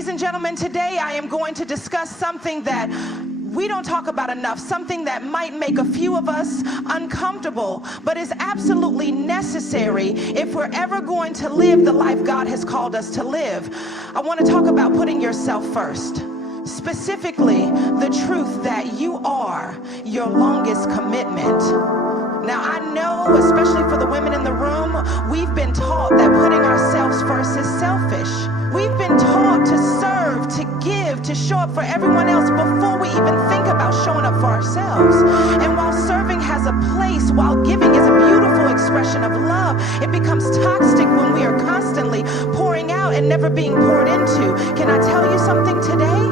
Ladies and gentlemen, today I am going to discuss something that we don't talk about enough, something that might make a few of us uncomfortable, but is absolutely necessary if we're ever going to live the life God has called us to live. I want to talk about putting yourself first. Specifically, the truth that you are your longest commitment. Now, I know, especially for the women in the room, we've been taught that putting ourselves first is selfish. We've been taught to serve, to give, to show up for everyone else before we even think about showing up for ourselves. And while serving has a place, while giving is a beautiful expression of love, it becomes toxic when we are constantly pouring out and never being poured into. Can I tell you something today?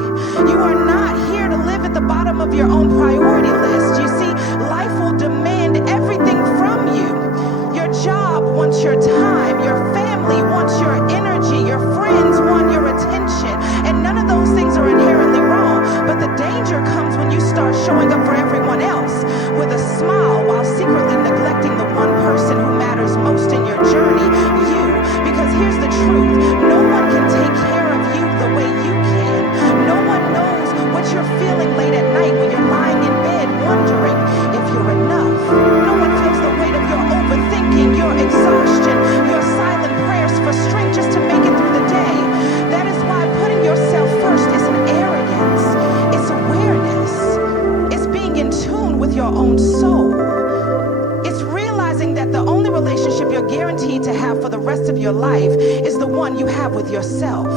You are not here to live at the bottom of your own priority list. You see, life will demand everything from you. Your job wants your time, your family wants your energy, your friends want your attention, and none of those things are inherently wrong. But the danger comes when you start showing up for everyone else with a smile while secretly neglecting the one person who matters most in your journey, you. Because here's the truth, no one can take care of you the way you can. No one knows what you're feeling late at night when you're lying in bed wondering if you're enough. No one feels the weight of your overthinking, your exhaustion, your silent prayers for strength just to make it through the day. That is why putting yourself first isn't arrogance, it's awareness. It's being in tune with your own soul. It's realizing that the only relationship you're guaranteed to have for the rest of your life is the one you have with yourself.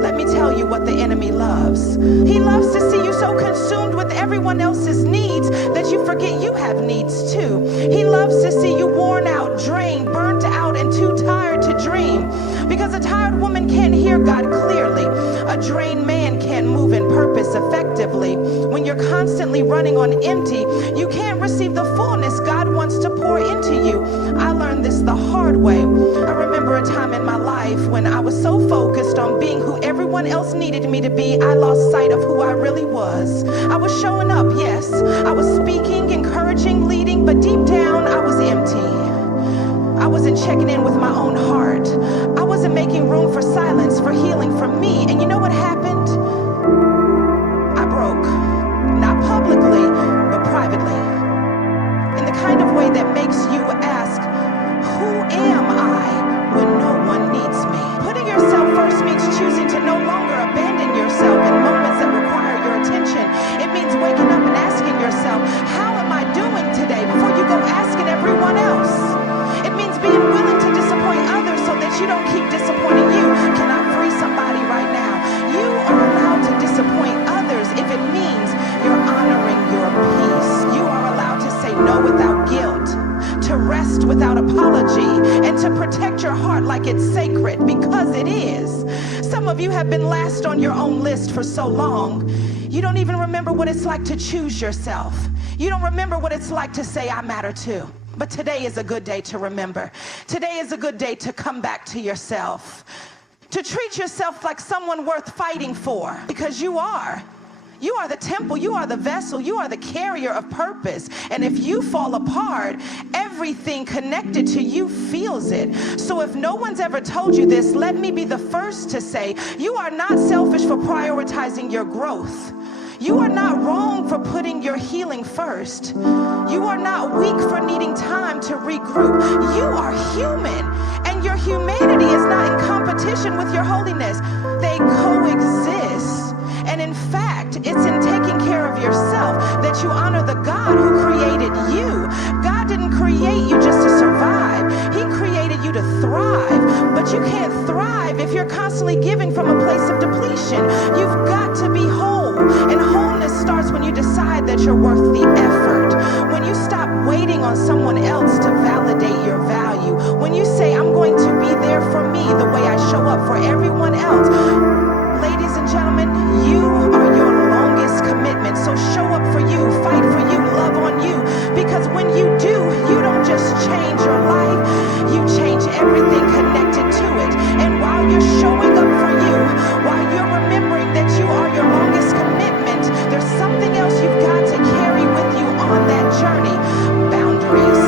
Let me tell you what the enemy loves. He loves to see you so consumed with everyone else's needs that you forget you have needs too. He loves to see you worn out, drained, burnt out, and too tired to dream. Because a tired woman can't hear God clearly. A drained man can't move in purpose effectively. When you're constantly running on empty, you can't receive the fullness God wants to pour into you. I learned this the hard way. I remember a time in my life when I was so focused on being who everyone else needed me to be, I lost sight of who I really was. I was showing up, yes. I was speaking, encouraging, leading, but deep down, I was empty. I wasn't checking in with my own heart. I wasn't making room for silence, for healing, for me. And you know what happened? I broke. Not publicly, but privately. In the kind of way that makes you ask, who am I when no one needs me? Putting yourself first means choosing to no longer abandon yourself in moments that require your attention. It means waking up and asking yourself, how am I doing today? Before you go asking everyone else. It means being willing to disappoint others so that you don't keep disappointing you. Can I free somebody right now? You are allowed to disappoint others if it means you're honoring your peace. You are allowed to say no without guilt, to rest without apology, and to protect your heart like it's sacred, because it is. Some of you have been last on your own list for so long, you don't even remember what it's like to choose yourself. You don't remember what it's like to say, I matter too. But today is a good day to remember. Today is a good day to come back to yourself. To treat yourself like someone worth fighting for, because you are. You are the temple, you are the vessel, you are the carrier of purpose. And if you fall apart, everything connected to you feels it. So if no one's ever told you this, let me be the first to say, you are not selfish for prioritizing your growth. You are not wrong for putting your healing first. You are not weak for needing time to regroup. You are human, and your humanity is not in competition with your holiness. They coexist. And in fact, it's in taking care of yourself that you honor the God who created you. God didn't create you just to survive. He created you to thrive. But you can't thrive if you're constantly giving from a place of depletion. You've got to be whole. And wholeness starts when you decide that you're worth the effort. When you stop waiting on someone else to validate your value. When you say, I'm going to be there for me the way I show up for everyone else. Ladies and gentlemen, you are your longest commitment. So show up for you, fight for you, love on you. Because when you do, you don't just change your life, you change everything connected to it. And while you're showing up for you, while you're remembering that you are your longest commitment, there's something else you've got to carry with you on that journey. Boundaries.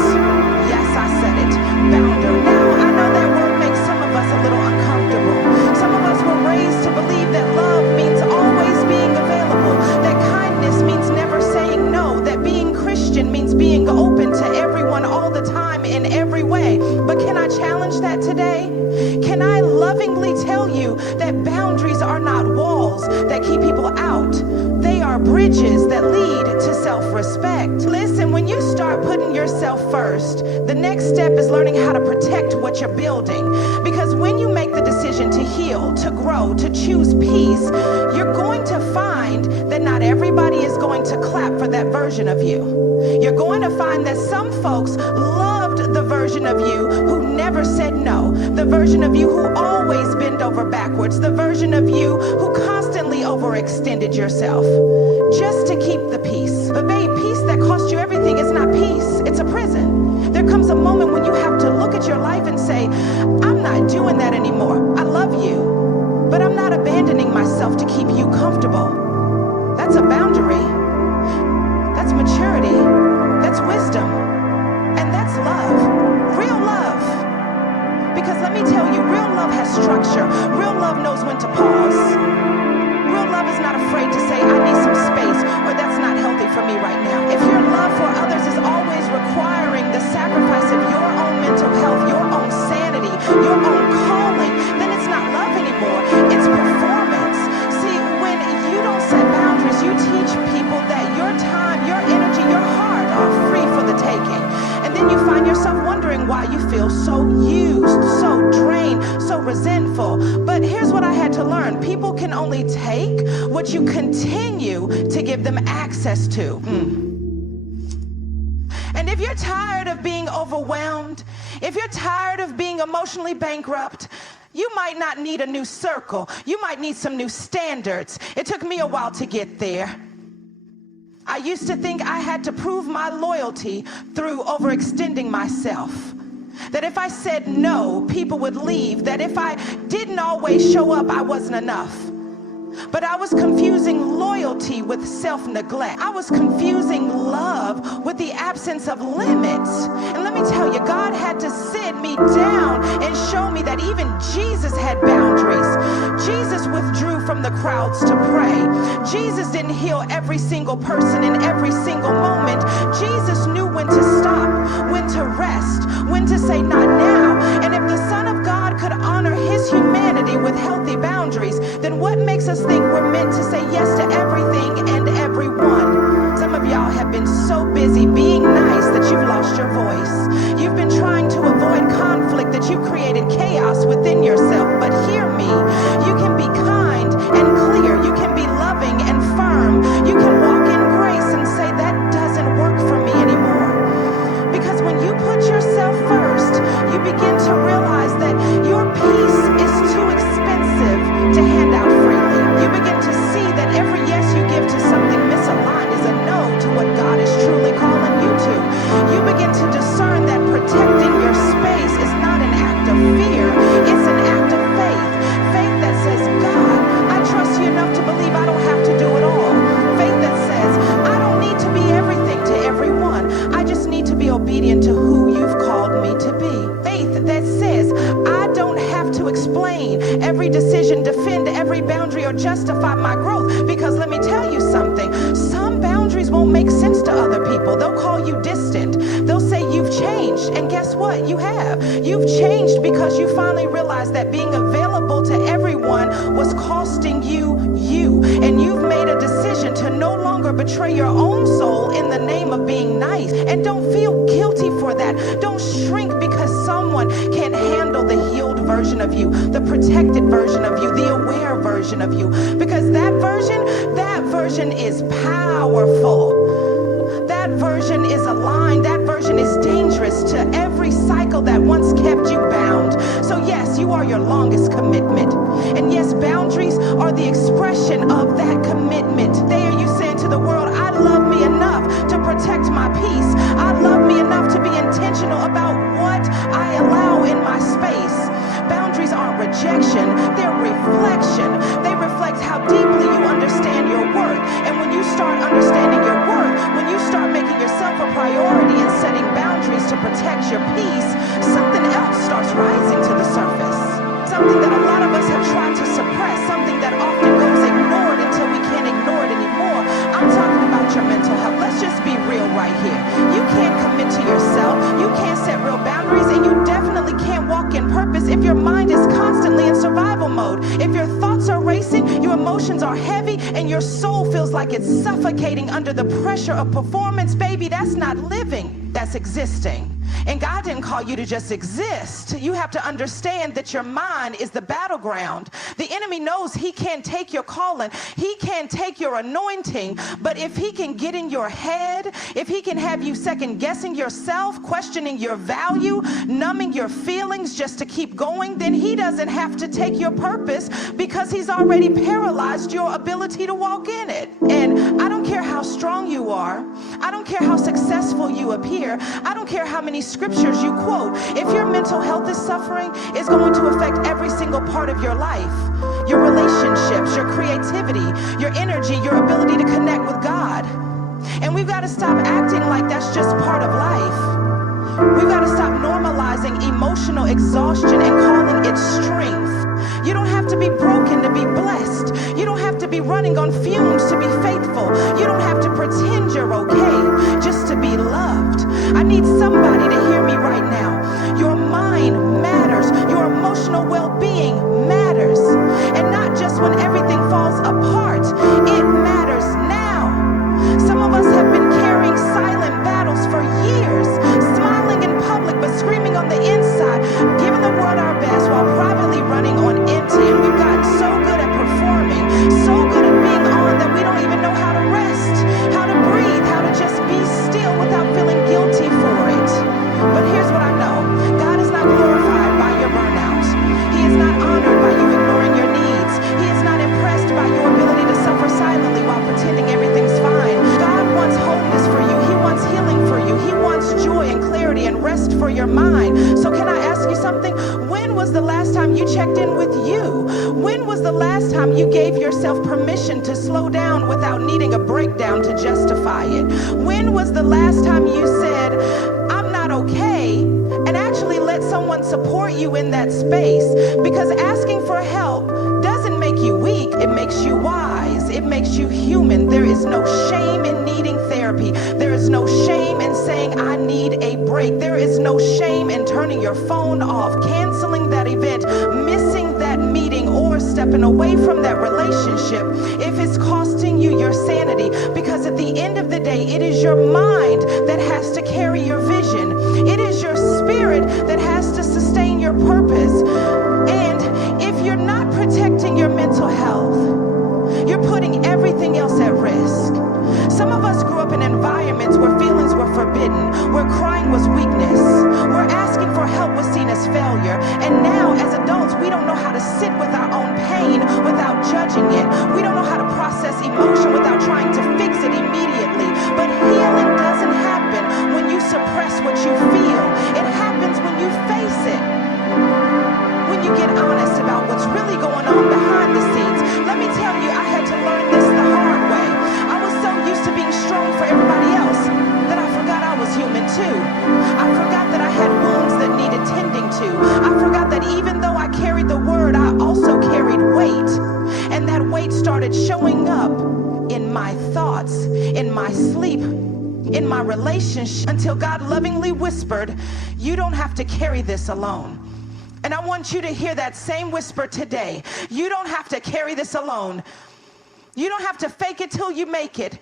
Yes, I said it. Boundary. Now, I know that word makes some of us a little uncomfortable. you that boundaries are not walls that keep people out. They are bridges that lead to self-respect. Listen, when you start putting yourself first, the next step is learning how to protect what you're building. Because when you make the decision to heal, to grow, to choose peace, you're going to find that not everybody is going to clap for that version of you. You're going to find that some folks loved the version of you who never said no, the version of you who always bent over backwards, the version of you who constantly overextended yourself just to keep the peace. But babe, peace that cost you everything is not peace, it's a prison. There comes a moment when you have to look at your life and say, I'm not doing that anymore. I love you, but I'm not abandoning myself to keep you comfortable. That's a boundary. That's maturity. That's wisdom. And that's love. Real love. Because let me tell you, real love has structure. Real love knows when to pause. Real love is not afraid to say, I need some space, or that's not healthy for me right now. If your love for others is always requiring the sacrifice of your own mental health, your own sanity, your own calling, then it's not love anymore. It's performance. See, when you don't set boundaries, you teach people that your time, your energy, your heart are free for the taking. And then you find yourself wondering why you feel so used, so drained, so resentful. But here's what I had to learn. People can only take what you continue to give them access to. And if you're tired of being overwhelmed, if you're tired of being emotionally bankrupt, you might not need a new circle. You might need some new standards. It took me a while to get there. I used to think I had to prove my loyalty through overextending myself. That if I said no, people would leave. That if I didn't always show up, I wasn't enough. But I was confusing loyalty with self-neglect. I was confusing love with the absence of limits. And let me tell you, God had to sit me down and show me that even Jesus had boundaries. Jesus withdrew from the crowds to pray. Jesus didn't heal every single person in every single moment. Jesus knew when to stop, when to rest, when to say not now. And if the Son of God could honor his humanity with healthy boundaries, then what makes us think we're meant to say yes to everything and everyone? Some of y'all have been so busy being nice that you've lost your voice. You've been trying to avoid conflict that you've created chaos within yourself. But hear me, you can be kind and clear. You can be loving and firm. You can walk in grace and say, that doesn't work for me anymore. Because when you put yourself first, you begin to realize that your peace is too expensive to hand out freely. You begin to see that every yes you give to something misaligned is a no to what God is truly calling you to. You begin to discern that protecting your space is not an act of fear, it's an act of faith. Faith that says, God, I trust you enough to believe I don't have to do it all. Faith that says, I don't need to be everything to everyone. I just need to be obedient to who you've called me to be. Faith that says, I don't have to explain every decision, defend every boundary, or justify my growth. Because let me tell you something, some boundaries won't make sense to other people. They'll call you distant. They'll say you've changed. And guess what? You have. You've changed because you finally realized that being available to everyone was costing you. And you've made a decision to no longer betray your own soul in the name of being nice. And don't feel guilty for that. Don't shrink because someone can't handle the healed version of you, the protected version of you, the aware version of you. Because that version is powerful. That version is aligned. That version is dangerous to every cycle that once kept you bound. So yes, you are your longest commitment. And yes, boundaries are the expression of that commitment. They are you saying to the world, I love me enough to protect my peace. I love me enough to be intentional about what I allow in my space. Boundaries aren't rejection, they're reflection. They reflect how deeply you understand your worth. And when you start understanding your worth, when you start making yourself a priority and setting boundaries to protect your peace, something else starts rising to the surface. Something that a lot of us have tried to suppress, something that often goes ignored until we can't ignore it anymore. If your thoughts are racing, your emotions are heavy, and your soul feels like it's suffocating under the pressure of performance, baby, that's not living, that's existing. And God didn't call you to just exist. You have to understand that your mind is the battleground. The enemy knows he can't take your calling. He can't take your anointing. But if he can get in your head, if he can have you second guessing yourself, questioning your value, numbing your feelings just to keep going, then he doesn't have to take your purpose, because he's already paralyzed your ability to walk in it. And I don't care how strong you are. I don't care how successful you appear. I don't care how many scriptures you quote. If your mental health is suffering, it's going to affect every single part of your life. Your relationships, your creativity, your energy, your ability to connect with God. And we've got to stop acting like that's just part of life. We've got to stop normalizing emotional exhaustion and calling it strength. You don't have to be broken to be blessed. You don't have to be running on fumes to be faithful. You don't have to pretend you're okay just to be loved. I need somebody to hear me right now. Your mind matters. Your emotional well-being matters. And not just when everything falls apart. It matters now. Some of us have been carrying silent battles for years, smiling in public but screaming on the inside, giving the world our best while privately running on empty. And we've gotten so good at performing, so good at being on, that we don't even know how to rest, how to breathe, how to just be still without feeling guilty for it. But here's what I know. God is not glorified by your burnout. He is not honored by you ignoring your needs. He is not impressed by your ability to suffer silently while pretending everything's fine. God wants wholeness for you. He wants healing for you. He wants joy and clarity and rest for your mind. So can I ask you something? When was the last time you checked in with you? When was the last time you gave yourself permission to slow down without needing a breakdown to justify it? When was the last time you said, I'm not okay, and actually let someone support you in that space? Because asking for help doesn't make you weak, it makes you wise, it makes you human. There is no shame in needing therapy. There is no shame in saying I need a break. There is no shame in turning your phone off, canceling that event, missing that meeting, or stepping away from that relationship if it's costing you your sanity. Because at the end of the day, it is your mind that has to carry your vision. It is your spirit that has to sustain your purpose. And if you're not protecting your mental health, you're putting everything else at risk. Some of us grew up in environments where feelings were forbidden, where crying was weakness, where asking for help was seen as failure. And now, as adults, we don't know how to sit with our own pain without judging it. We don't know how to process emotion without trying to fix it immediately. But healing doesn't happen when you suppress what you feel. It happens when you face it. When you get honest about what's really going on behind the scenes. Let me tell you, I had to learn this the hard way. I was so used to being strong for everybody else that I forgot I was human too. I forgot that I had wounds that needed tending to. I forgot that even though I carried the word, I also carried weight. And that weight started showing up in my thoughts, in my sleep, in my relationship, until God lovingly whispered, you don't have to carry this alone. And I want you to hear that same whisper today. You don't have to carry this alone. You don't have to fake it till you make it.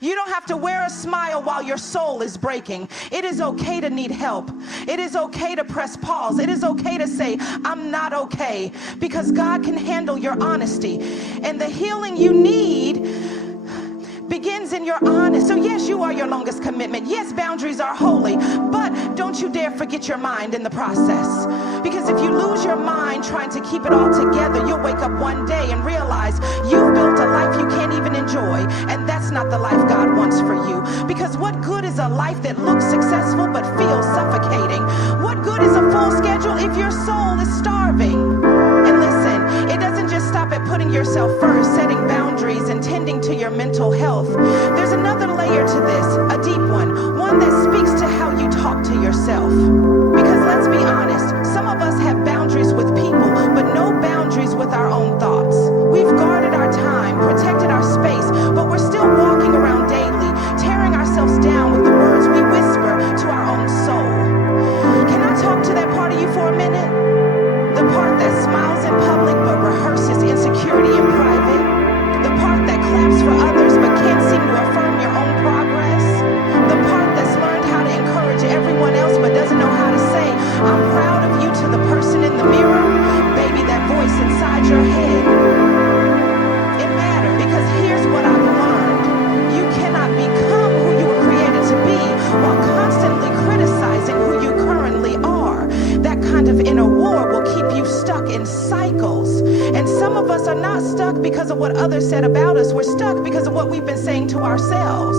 You don't have to wear a smile while your soul is breaking. It is okay to need help. It is okay to press pause. It is okay to say, I'm not okay, because God can handle your honesty. And the healing you need begins in your honesty. So yes, you are your longest commitment. Yes, boundaries are holy, but don't you dare forget your mind in the process. Because if you lose your mind trying to keep it all together, you'll wake up one day and realize you've built a life you can't even enjoy. And that's not the life God wants for you. Because what good is a life that looks successful but feels suffocating? What good is a full schedule if your soul is starving? And listen, it doesn't just stop at putting yourself first, setting boundaries, and tending to your mental health. There's another layer to this, a deep one that speaks to how you talk to yourself. Because let's be honest, some of us have boundaries with people, but no boundaries with our own thoughts. We've guarded our time, protected our space, but we're still walking around daily, tearing ourselves down with the words we whisper to our own soul. Can I talk to that part of you for a minute? The part that smiles in public but rehearses not stuck because of what others said about us. We're stuck because of what we've been saying to ourselves.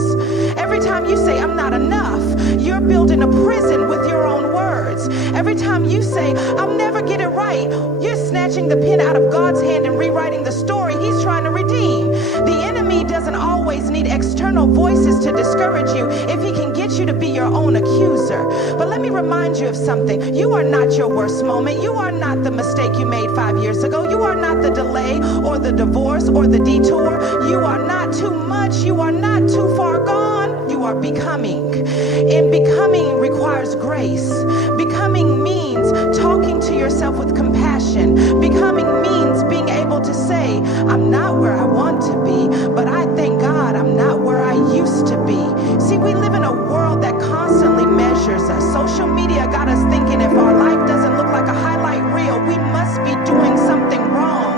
Every time you say, I'm not enough, you're building a prison with your own words. Every time you say, I'll never get it right, you're snatching the pen out of God's hand and rewriting the story He's trying to redeem. The enemy doesn't always need external voices to discourage you if he can get you to be your own accuser. But let me remind you of something. You are not your worst moment. You are not the mistake you made 5 years ago. You are not the delay or the divorce or the detour. You are not too much. You are not too far gone. You are becoming. And becoming requires grace. Becoming means talking to yourself with compassion. Becoming means being able to say, I'm not where I want to be, but I thank God I'm not where I used to be. See, we live in a world that constantly measures us. Social media got us thinking if our life doesn't look like a highlight reel, we must be doing something wrong.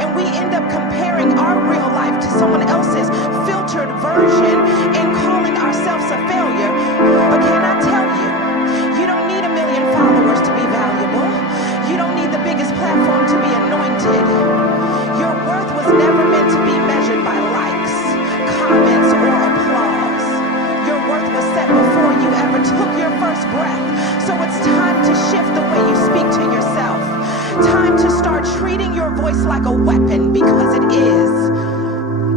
And we end up comparing our real life to someone else's filtered version and calling ourselves a failure. But can I tell you, you don't need 1 million followers to be valuable. You don't need the biggest platform to be anointed. Your worth was never meant to be measured by likes, comments, or applause. Your worth was set before you ever took your first breath. So it's time to shift the way you speak to yourself. Time to start treating your voice like a weapon, because it is.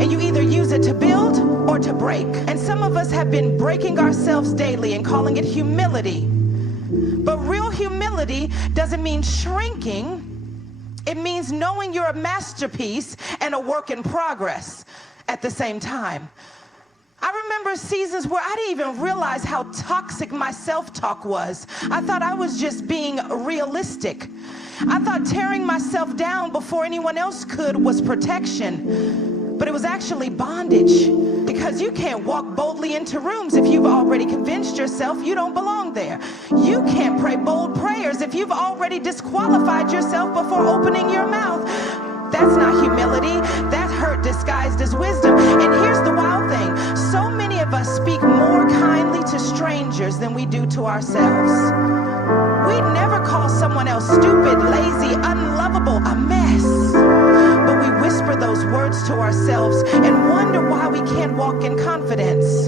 And you either use it to build or to break. And some of us have been breaking ourselves daily and calling it humility. But real humility doesn't mean shrinking. It means knowing you're a masterpiece and a work in progress at the same time. I remember seasons where I didn't even realize how toxic my self-talk was. I thought I was just being realistic. I thought tearing myself down before anyone else could was protection. But it was actually bondage, because you can't walk boldly into rooms if you've already convinced yourself you don't belong there. You can't pray bold prayers if you've already disqualified yourself before opening your mouth. That's not humility. That's hurt disguised as wisdom. And here's the wild thing. So many of us speak more kindly to strangers than we do to ourselves. We never call someone else stupid, lazy, unlovable, a mess. But we whisper those words to ourselves and wonder why we can't walk in confidence.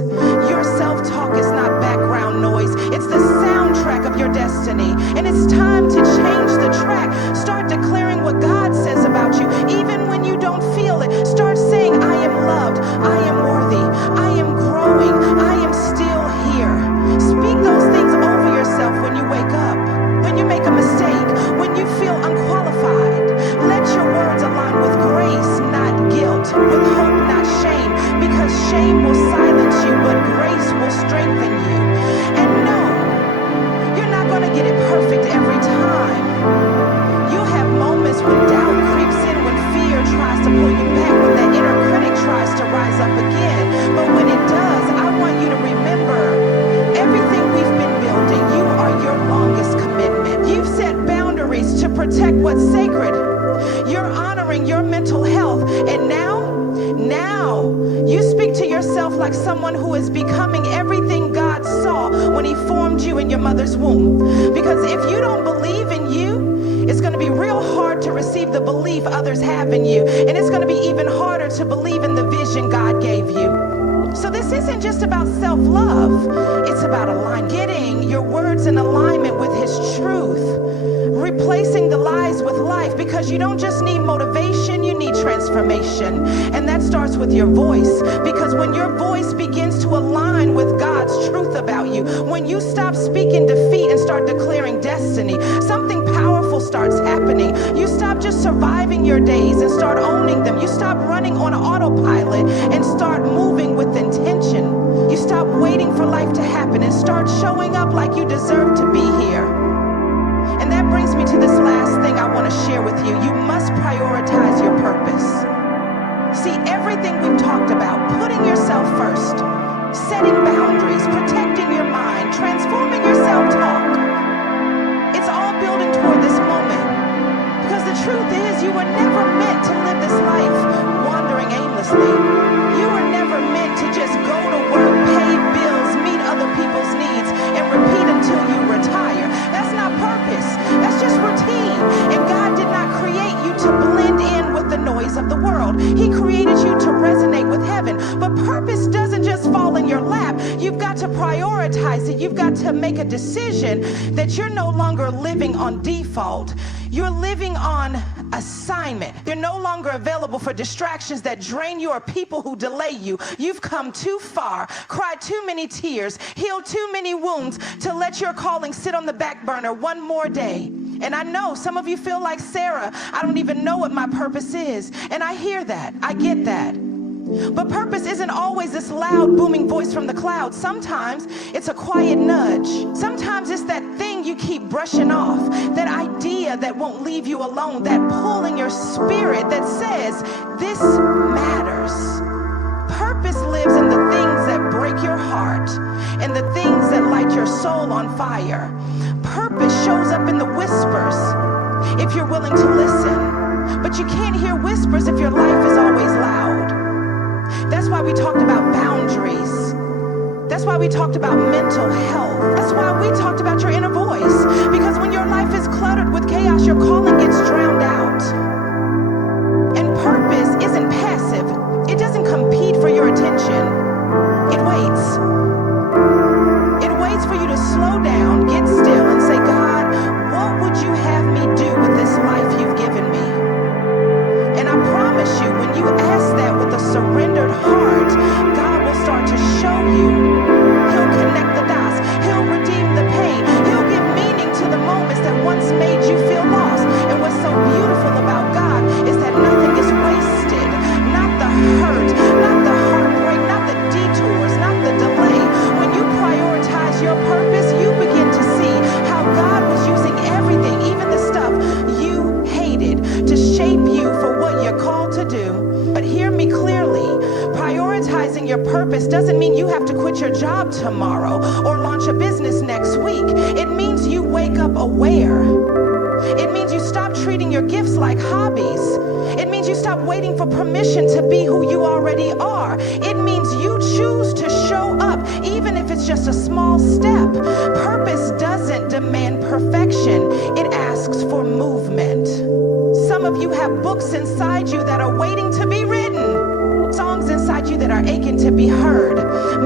Your self-talk is not background noise. It's the soundtrack of your destiny. And it's time to change the track. Start declaring what God says about you, even when you don't feel it. Start saying, I am loved, I am worthy, I am growing, I am still here. Speak those things over yourself when you wake up, when you make a mistake, when you feel unqualified. Let your words align with grace, not guilt, with hope, not shame, because shame will silence you, but grace will strengthen you. And no, you're not going to get it perfect every time. You'll have moments when doubt creeps in, when fear tries to pull you back, when that inner critic tries to rise up again. But when it does, I want you to remember, everything we've been building, you are your longest commitment. You've set boundaries to protect what's sacred. You're honoring your mental health. And now you speak to yourself like someone who is becoming everything God saw when He formed you in your mother's womb. Because if you don't believe in you, it's going to be real hard to receive the belief others have in you. And it's going to be even harder to believe in the vision God gave you. So this isn't just about self-love. It's about alignment. Getting your words in alignment with His truth. Replacing the lies with life, because you don't just need motivation, you need transformation. And that starts with your voice, because when your voice begins to align with God's truth about you, when you stop speaking defeat and start declaring destiny, something powerful starts happening. You stop just surviving your days and start owning them. You stop running on autopilot and start moving with intention. You stop waiting for life to happen and start showing up like you deserve to be here. And that brings me to this last thing I want to share with you. You must prioritize your purpose. See, everything we've talked about, putting yourself first, setting boundaries, protecting your mind, transforming your self-talk, it's all building toward this moment. Because the truth is, you were never meant to live this life wandering aimlessly. You were never meant to just go to work, pay bills, meet other people's needs, and repeat until you retire. That's not purpose. That's just routine. And God did not create you to blend in with the noise world. He created you to resonate with heaven. But purpose doesn't just fall in your lap. You've got to prioritize it. You've got to make a decision that you're no longer living on default. You're living on assignment. You're no longer available for distractions that drain you or people who delay you. You've come too far, cried too many tears, healed too many wounds to let your calling sit on the back burner one more day. And I know some of you feel like Sarah, I don't even know what my purpose is. And I hear that. I get that. But purpose isn't always this loud, booming voice from the clouds. Sometimes it's a quiet nudge. Sometimes it's that thing you keep brushing off, that idea that won't leave you alone, that pull in your spirit that says, this matters. Purpose lives in the things that break your heart and the things that light your soul on fire. Purpose shows up in the whispers if you're willing to listen. But you can't hear whispers if your life is always loud. That's why we talked about boundaries. That's why we talked about mental health. That's why we talked about your inner voice. Because when your life is cluttered with chaos, your calling gets drowned out. And purpose isn't passive. It doesn't compete for your attention. It waits. It waits for you to slow down, get still, and say, God, what would you have me do with this life you've given me? And I promise you, when you ask that with a surrendered heart, God will start to show you. He'll connect the dots. He'll redeem the pain. He'll give meaning to the moments that once made you feel lost. And what's so beautiful about God is that nothing is wasted. Not the hurt, not the heartbreak, not the detours, not the delay. When you prioritize your purpose, you begin to see how God was using everything, even the stuff you hated, to shape you for what you're called to do. But hear me clearly. Prioritizing your purpose doesn't mean you have to quit your job tomorrow or launch a business next week. It means you wake up aware. It means you stop treating your gifts like hobbies. It means you stop waiting for permission to be who you already are. It means you choose to show up, even if it's just a small step. Purpose doesn't demand perfection. It asks for movement. Some of you have books inside you that are waiting to be written. Songs inside you that are aching to be heard.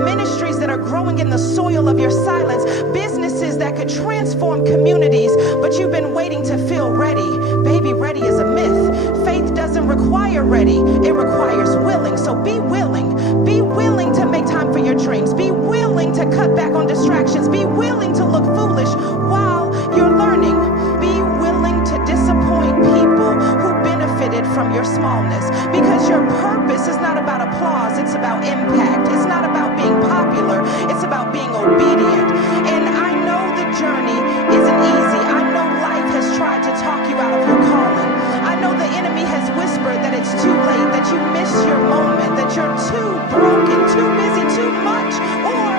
Ministries that are growing in the soil of your silence. Businesses that could transform communities, but you've been waiting to feel ready. Baby, ready is a myth. Faith doesn't require ready. It requires willing. So be willing. Be willing to make time for your dreams. Be willing to cut back on distractions. Be willing to look foolish while you're learning. Be willing to disappoint people who benefited from your smallness. Because your purpose is not about applause. It's about impact. It's not about being popular. It's about being obedient. And I know the journey isn't easy. I know life has tried to talk you out of your calling. I know the enemy has whispered that it's too late, that you miss your moment, that you're too broken, too busy, too much, or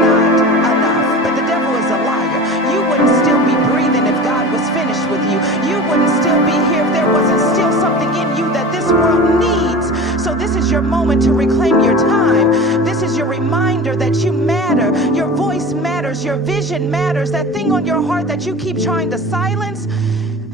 not enough. But the devil is a liar. You wouldn't still be breathing if God was finished with you. You wouldn't still be here if there wasn't still something in you that this world needs. So this is your moment to reclaim your time. This is your reminder that you matter. Your voice matters. Your vision matters. That thing on your heart that you keep trying to silence,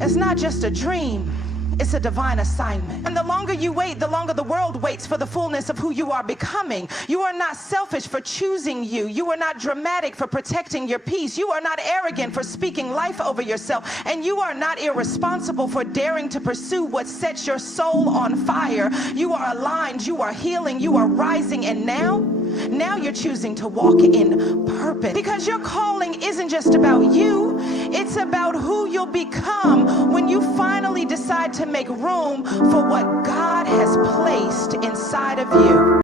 it's not just a dream. It's a divine assignment. And the longer you wait, the longer the world waits for the fullness of who you are becoming. You are not selfish for choosing you. You are not dramatic for protecting your peace. You are not arrogant for speaking life over yourself. And you are not irresponsible for daring to pursue what sets your soul on fire. You are aligned. You are healing. You are rising. And now you're choosing to walk in purpose. Because your calling isn't just about you. It's about who you'll become when you finally decide to make room for what God has placed inside of you.